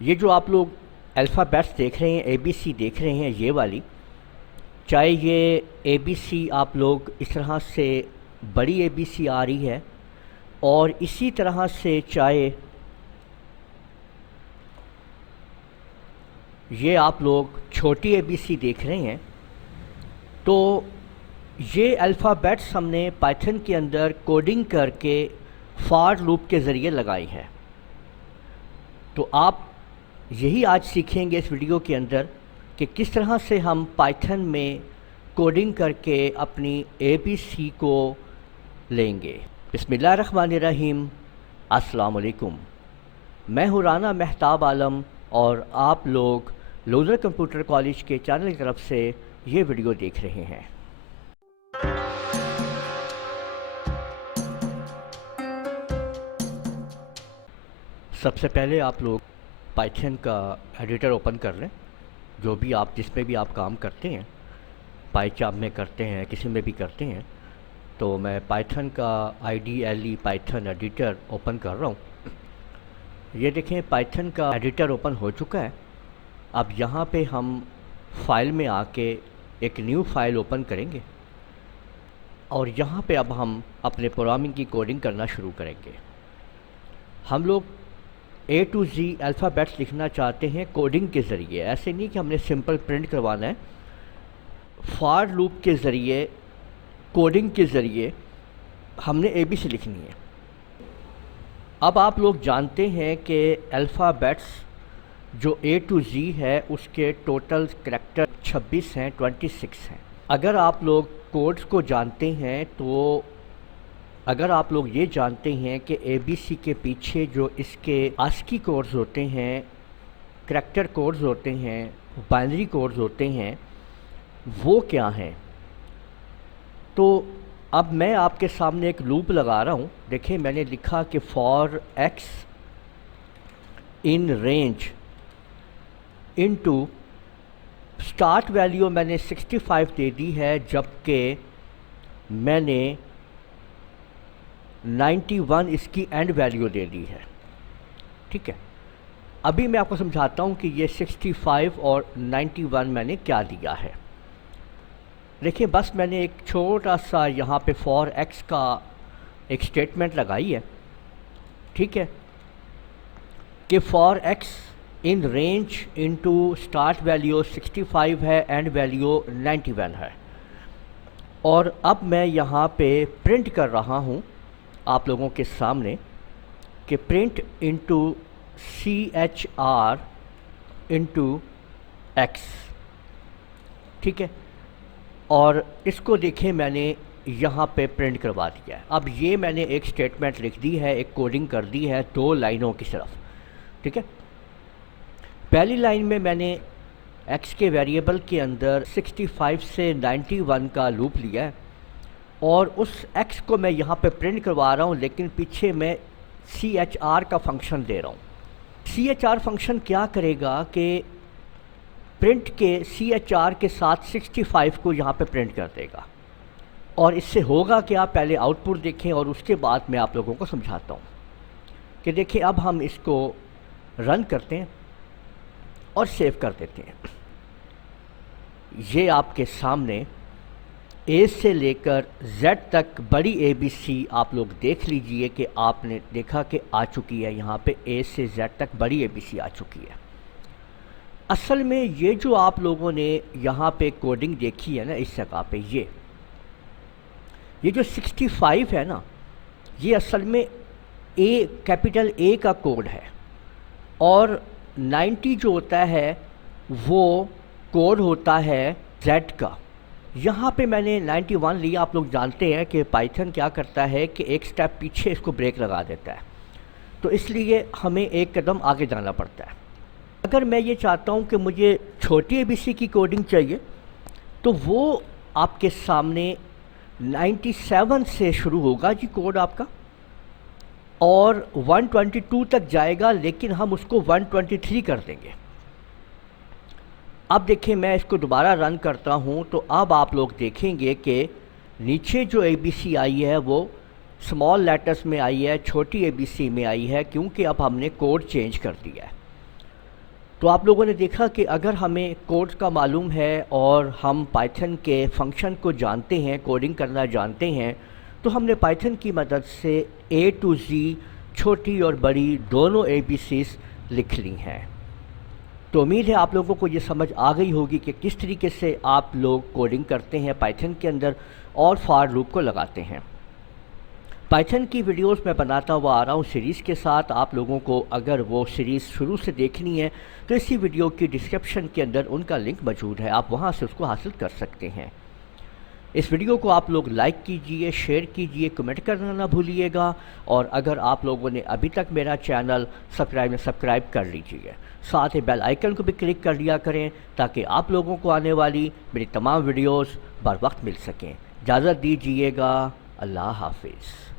یہ جو آپ لوگ الفابیٹس دیکھ رہے ہیں، اے بی سی دیکھ رہے ہیں، یہ والی، چاہے یہ اے بی سی آپ لوگ اس طرح سے بڑی اے بی سی آ رہی ہے، اور اسی طرح سے چاہے یہ آپ لوگ چھوٹی اے بی سی دیکھ رہے ہیں، تو یہ الفابیٹس ہم نے پائتھن کے اندر کوڈنگ کر کے فار لوپ کے ذریعے لگائی ہے۔ تو آپ یہی آج سیکھیں گے اس ویڈیو کے اندر کہ کس طرح سے ہم پائتھن میں کوڈنگ کر کے اپنی اے بی سی کو لیں گے۔ بسم اللہ الرحمن الرحیم، السلام علیکم۔ میں ہوں رانا مہتاب عالم، اور آپ لوگ لوزر کمپیوٹر کالج کے چینل کی طرف سے یہ ویڈیو دیکھ رہے ہیں۔ سب سے پہلے آپ لوگ پائتھن کا ایڈیٹر اوپن کر لیں، جو بھی آپ جس میں بھی آپ کام کرتے ہیں، پائی چارٹ میں کرتے ہیں، کسی میں بھی کرتے ہیں۔ تو میں پائتھن کا IDLE پائتھن ایڈیٹر اوپن کر رہا ہوں۔ یہ دیکھیں پائتھن کا ایڈیٹر اوپن ہو چکا ہے۔ اب یہاں پہ ہم فائل میں آ کے ایک نیو فائل اوپن کریں گے، اور یہاں پہ اب ہم اپنے پروگرامنگ کی کوڈنگ کرنا شروع کریں گے۔ ہم لوگ A to Z الفابیٹس لکھنا چاہتے ہیں کوڈنگ کے ذریعے، ایسے نہیں کہ ہم نے سمپل پرنٹ کروانا ہے۔ فار لوپ کے ذریعے، کوڈنگ کے ذریعے ہم نے ABC لکھنی ہے۔ اب آپ لوگ جانتے ہیں کہ الفابیٹس جو A to Z ہے اس کے ٹوٹل کریکٹر 26 ہیں، 26 ہیں۔ اگر آپ لوگ کوڈز کو جانتے ہیں تو اگر آپ لوگ یہ جانتے ہیں کہ اے بی سی کے پیچھے جو اس کے ASCII کوڈز ہوتے ہیں، کریکٹر کوڈز ہوتے ہیں، بائنری کوڈز ہوتے ہیں، وہ کیا ہیں، تو اب میں آپ کے سامنے ایک لوپ لگا رہا ہوں۔ دیکھیں میں نے لکھا کہ for x in range into start value میں نے 65 دے دی ہے، جبکہ میں نے 91 اس کی اینڈ ویلیو دے دی ہے۔ ٹھیک ہے، ابھی میں آپ کو سمجھاتا ہوں کہ یہ 65 اور 91 میں نے کیا دیا ہے۔ دیکھیں بس میں نے ایک چھوٹا سا یہاں پہ فار ایکس کا ایک سٹیٹمنٹ لگائی ہے، ٹھیک ہے، کہ for x in range into start value 65 ہے، اینڈ ویلیو 91 ہے، اور اب میں یہاں پہ پرنٹ کر رہا ہوں آپ لوگوں کے سامنے کہ print into CHR into x, ٹھیک ہے، اور اس کو دیکھیں میں نے یہاں پہ پرنٹ کروا دیا ہے۔ اب یہ میں نے ایک سٹیٹمنٹ لکھ دی ہے، ایک کوڈنگ کر دی ہے 2 لائنوں کی طرف، ٹھیک ہے۔ پہلی لائن میں نے ایکس کے ویریبل کے اندر 65 سے 91 کا لوپ لیا ہے، اور اس ایکس کو میں یہاں پہ پرنٹ کروا رہا ہوں، لیکن پیچھے میں CHR کا فنکشن دے رہا ہوں۔ CHR فنکشن کیا کرے گا کہ پرنٹ کے CHR کے ساتھ 65 کو یہاں پہ پرنٹ کر دے گا، اور اس سے ہوگا کہ آپ پہلے آؤٹ پٹ دیکھیں اور اس کے بعد میں آپ لوگوں کو سمجھاتا ہوں کہ دیکھیں اب ہم اس کو رن کرتے ہیں اور سیو کر دیتے ہیں۔ یہ آپ کے سامنے A سے لے کر Z تک بڑی اے بی سی آپ لوگ دیکھ لیجئے کہ آپ نے دیکھا کہ آ چکی ہے، یہاں پہ A سے Z تک بڑی اے بی سی آ چکی ہے۔ اصل میں یہ جو آپ لوگوں نے یہاں پہ کوڈنگ دیکھی ہے نا، اس جگہ پہ یہ جو 65 ہے نا، یہ اصل میں کیپٹل A کا کوڈ ہے، اور 90 جو ہوتا ہے وہ کوڈ ہوتا ہے Z کا۔ یہاں پہ میں نے 91 لیا۔ آپ لوگ جانتے ہیں کہ پائتھن کیا کرتا ہے کہ ایک سٹیپ پیچھے اس کو بریک لگا دیتا ہے، تو اس لیے ہمیں ایک قدم آگے جانا پڑتا ہے۔ اگر میں یہ چاہتا ہوں کہ مجھے چھوٹی اے بی سی کی کوڈنگ چاہیے، تو وہ آپ کے سامنے 97 سے شروع ہوگا جی کوڈ آپ کا، اور 122 تک جائے گا، لیکن ہم اس کو 123 کر دیں گے۔ اب دیکھیں میں اس کو دوبارہ رن کرتا ہوں، تو اب آپ لوگ دیکھیں گے کہ نیچے جو اے بی سی آئی ہے وہ اسمال لیٹرز میں آئی ہے، چھوٹی اے بی سی میں آئی ہے، کیونکہ اب ہم نے کوڈ چینج کر دیا ہے۔ تو آپ لوگوں نے دیکھا کہ اگر ہمیں کوڈ کا معلوم ہے اور ہم پائتھن کے فنکشن کو جانتے ہیں، کوڈنگ کرنا جانتے ہیں، تو ہم نے پائتھن کی مدد سے اے ٹو زی چھوٹی اور بڑی دونوں اے بی سیز لکھ لی ہیں۔ تو امید ہے آپ لوگوں کو یہ سمجھ آ گئی ہوگی کہ کس طریقے سے آپ لوگ کوڈنگ کرتے ہیں پائتھن کے اندر اور فار لوپ کو لگاتے ہیں۔ پائتھن کی ویڈیوز میں بناتا ہوا آ رہا ہوں سیریز کے ساتھ، آپ لوگوں کو اگر وہ سیریز شروع سے دیکھنی ہے تو اسی ویڈیو کی ڈسکرپشن کے اندر ان کا لنک موجود ہے، آپ وہاں سے اس کو حاصل کر سکتے ہیں۔ اس ویڈیو کو آپ لوگ لائک کیجئے، شیئر کیجئے، کمنٹ کرنا نہ بھولیے گا، اور اگر آپ لوگوں نے ابھی تک میرا چینل سبسکرائب کر لیجئے، ساتھ ہی بیل آئیکن کو بھی کلک کر لیا کریں تاکہ آپ لوگوں کو آنے والی میری تمام ویڈیوز بر وقت مل سکیں۔ اجازت دیجئے گا، اللہ حافظ۔